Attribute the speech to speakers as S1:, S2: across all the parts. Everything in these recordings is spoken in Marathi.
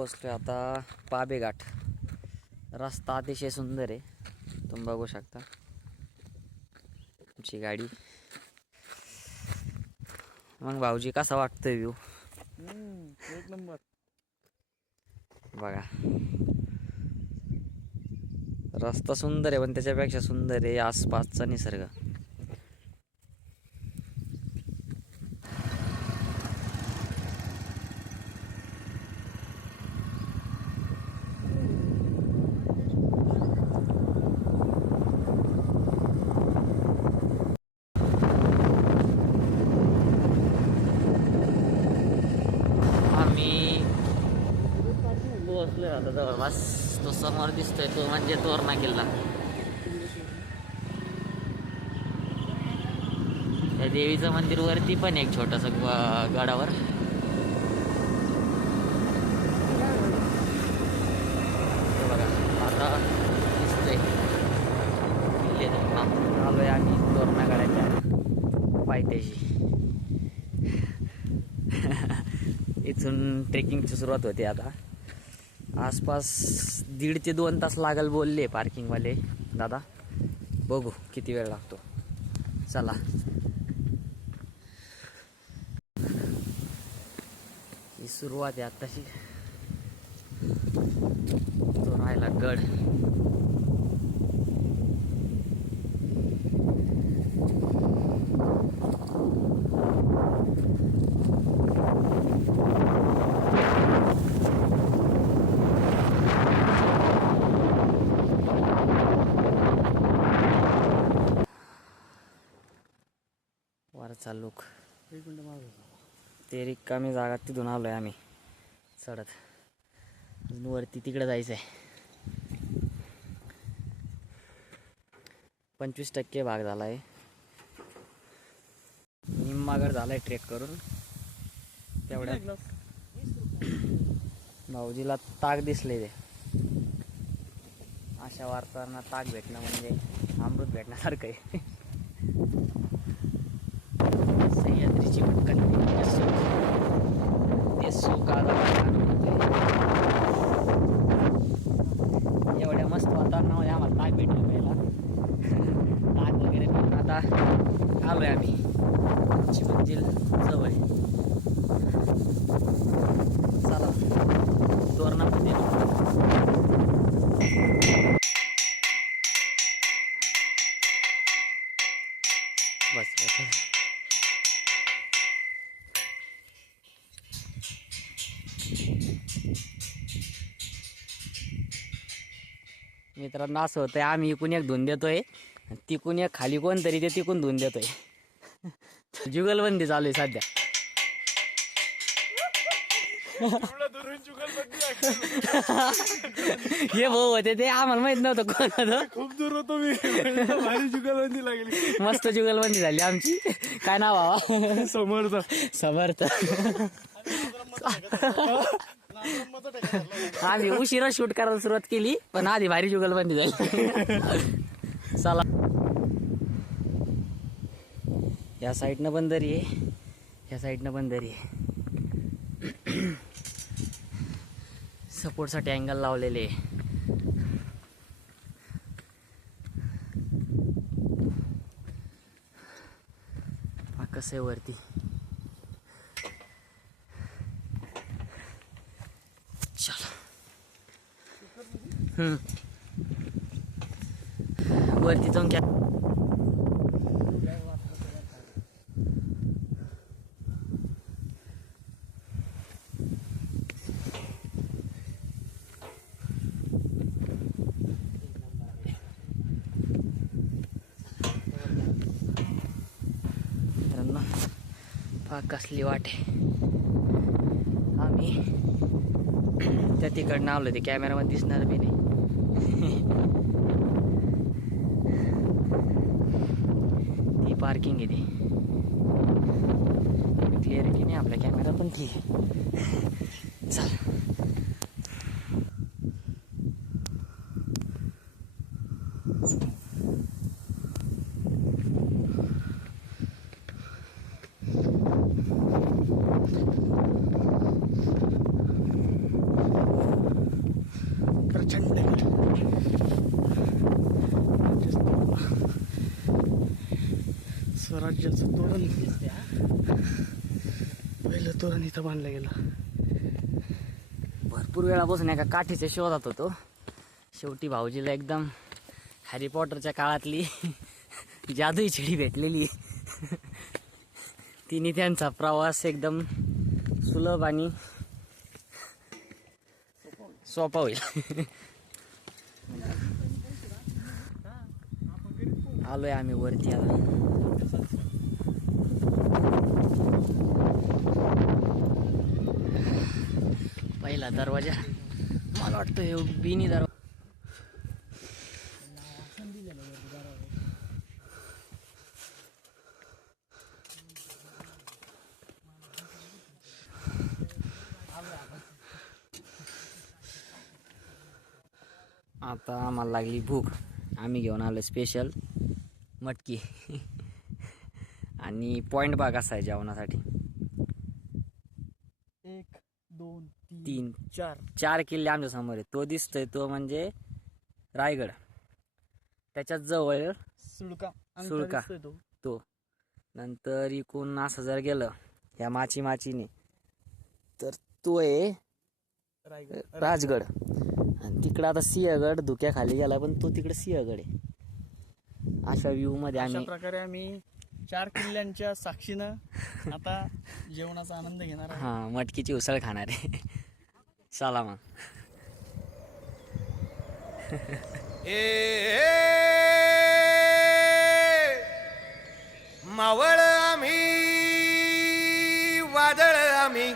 S1: पोहोचलो आता पाबे घाट रस्ता अतिशय सुंदर आहे. तुम्ही बघू शकता. आमची गाडी. मग भाऊजी कसा वाटतोय व्ह्यू
S2: एक नंबर.
S1: बघा. रस्ता सुंदर आहे पण त्याच्यापेक्षा सुंदर आहे आसपासचा निसर्ग आम्ही पोहोचलोय आता जवळपास तो समोर दिसतोय तो म्हणजे तोरणा किल्ला त्या देवीचं मंदिर वरती पण एक छोटस गडावर. बघा आता दिसतंय. किल्ले आलोय तोरणा गडाच्या पायथ्याशी. इथून ट्रेकिंगची सुरुवात होते आता. आसपास दीड ते दोन तास लागेल बोलले पार्किंगवाले. दादा बघू किती वेळ लागतो. चला. ही सुरुवात आहे आत्ताशी. तो राहिला गड. वरचा लुक ते रिकामी जागा तिथून आलोय आम्ही. चढत. अजून वरती तिकडे जायचं आहे पंचवीस टक्के भाग झाला आहे निम्मागड झालाय ट्रेक करून. तेवढ्या भाऊजीला ताक दिसले ते. अशा वातावरणात ताक भेटणं म्हणजे अमृत भेटण्यासारखं आहे सह्याद्रीची भटकन ते सुख ते सुख आता मला अनुभवतोय. एवढ्या मस्त वातावरणामध्ये आम्हाला ताक भेटलं पहिला ताक आता आलो आहे आम्ही. आमची मंजिल जवळ आहे. चला. तोरणामध्ये बस बस. मित्रांनो असं होतंय. आम्ही इकून एक धुवून देतोय. तिकून एक खाली कोणतरी ते तिकून धुवून देतोय. जुगलबंदी चालू आहे सध्या. हे भाऊ होते ते आम्हाला माहीत नव्हतं कोण होतं
S2: खूप दूर होतो मी. भारी चुकल बंदी लागली.
S1: मस्त जुगलबंदी झाली आमची. काय नाव बाबा
S2: समोरचा
S1: समर्थ. आम्ही उशिरा शूट करायला सुरुवात केली पण आधी भारी जुगलबंदी झाली. चला. या साईडनं पण दरी आहे. या साईडनं पण दरी आहे. सपोर्टसाठी अँगल लावलेले आहे. हा कसं आहे वरती? चला. वरती जाऊन घ्या मित्रांनो पहा कसली वाट. आहे आम्ही त्या तिकडनं आलो ते कॅमेरामध्ये दिसणार बी नाही. ती पार्किंग आहे ती. क्लिअर की नाही आपल्या कॅमेरा पण ती
S2: स्वराज्याचं तोरण. पहिलं तोरण इथं बांधलं गेलं.
S1: भरपूर वेळापासून एका काठीच्या शोधात होतो. शेवटी भाऊजीला एकदम हॅरी पॉटरच्या काळातली जादुई चिडी भेटलेली. तिने त्यांचा प्रवास एकदम सुलभ आणि सोपा होईल. आलोय आम्ही वरती आता. पहिला दरवाजा. मला वाटतं हे बिनी दरवाजा. आता आम्हाला लागली भूक. आम्ही घेऊन आलो स्पेशल मटकी. आणि पॉईंट बाग आहे जेवणासाठी.
S2: एक दोन
S1: तीन
S2: चार.
S1: चार किल्ले आमच्यासमोर आहे तो दिसतोय तो म्हणजे रायगड. त्याच्यात जवळ
S2: सुळका.
S1: सुळका.
S2: तो.
S1: तो. नंतर इकून असं जर गेलं ह्या माची माचीने तर तो आहे
S2: रायगड.
S1: राजगड. आणि तिकडं आता सिंहगड धुक्याखाली गेला पण तो तिकडे सिंहगड आहे. अशा व्ह्यू मध्ये
S2: अशा
S1: आम्ही
S2: प्रकारे आम्ही चार किल्ल्यांच्या साक्षीनं आता जेवणाचा आनंद घेणार आहोत.
S1: हा मटकीची उसळ खाणार आहे. चला मग.
S3: मावळ आम्ही वादळ आम्ही.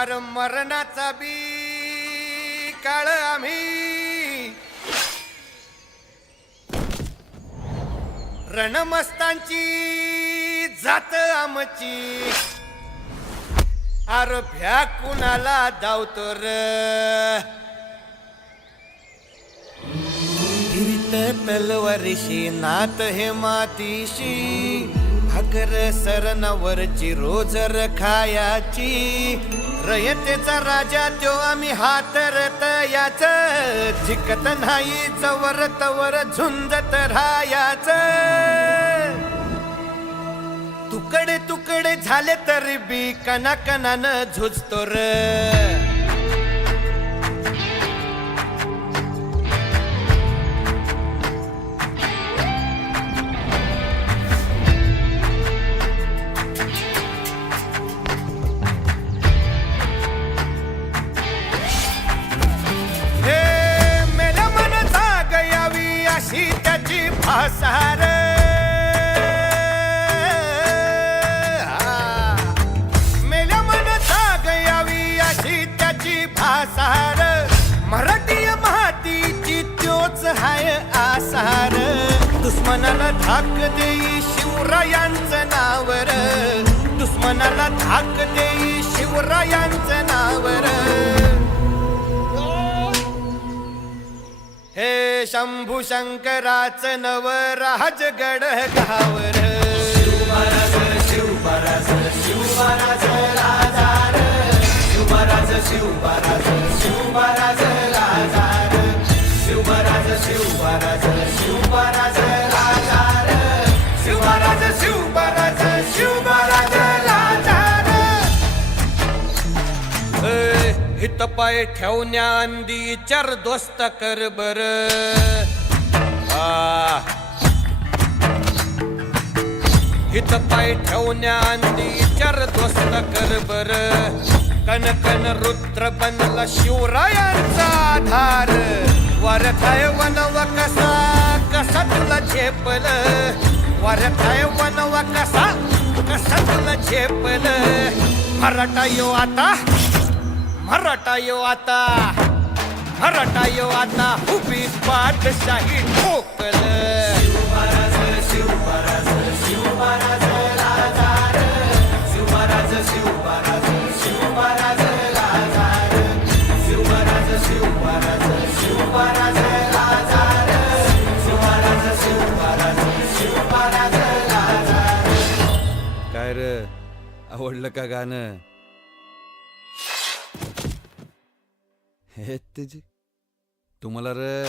S3: अर मरणाचा बी काळ आम्ही. रणमस्तांची जात आमची. अरभ्या कुणाला धावतो तलवारीशी नात हे मातीशी. भाकर सरणावरची रोज खायाची रयतेचा राजा त्यो आम्ही हातरत याच झिकत नाही जवर तवर झुंजत राहायाच. तुकडे तुकडे झाले तरी बी कना कनानं झुजतो र. धाक देई शिवरायांचं नावर दुश्मनाला धाक देई शिवरायांचं नावर हे शंभू शंकराच नव राजगड गावर शिवराज शिवराज शिवराज राजार ए, हित पाय ठेवण्या अंदी चर दोस्त कर बर. हित पाय ठेवण्या अंदी चर दोस्त कर बर. कन कन रुद्र बनला शिवरायांचा आधार. वरथाय वनव कसा कसा तुला झेपल? वरथाय वनव कसा कसा तुला झेपल? मराठा यो आता मराठा यो आता मराठा यो आता उभी पाठशाही ठोकल.
S4: आवडलं का गाणं? हे तेजी. तुम्हाला र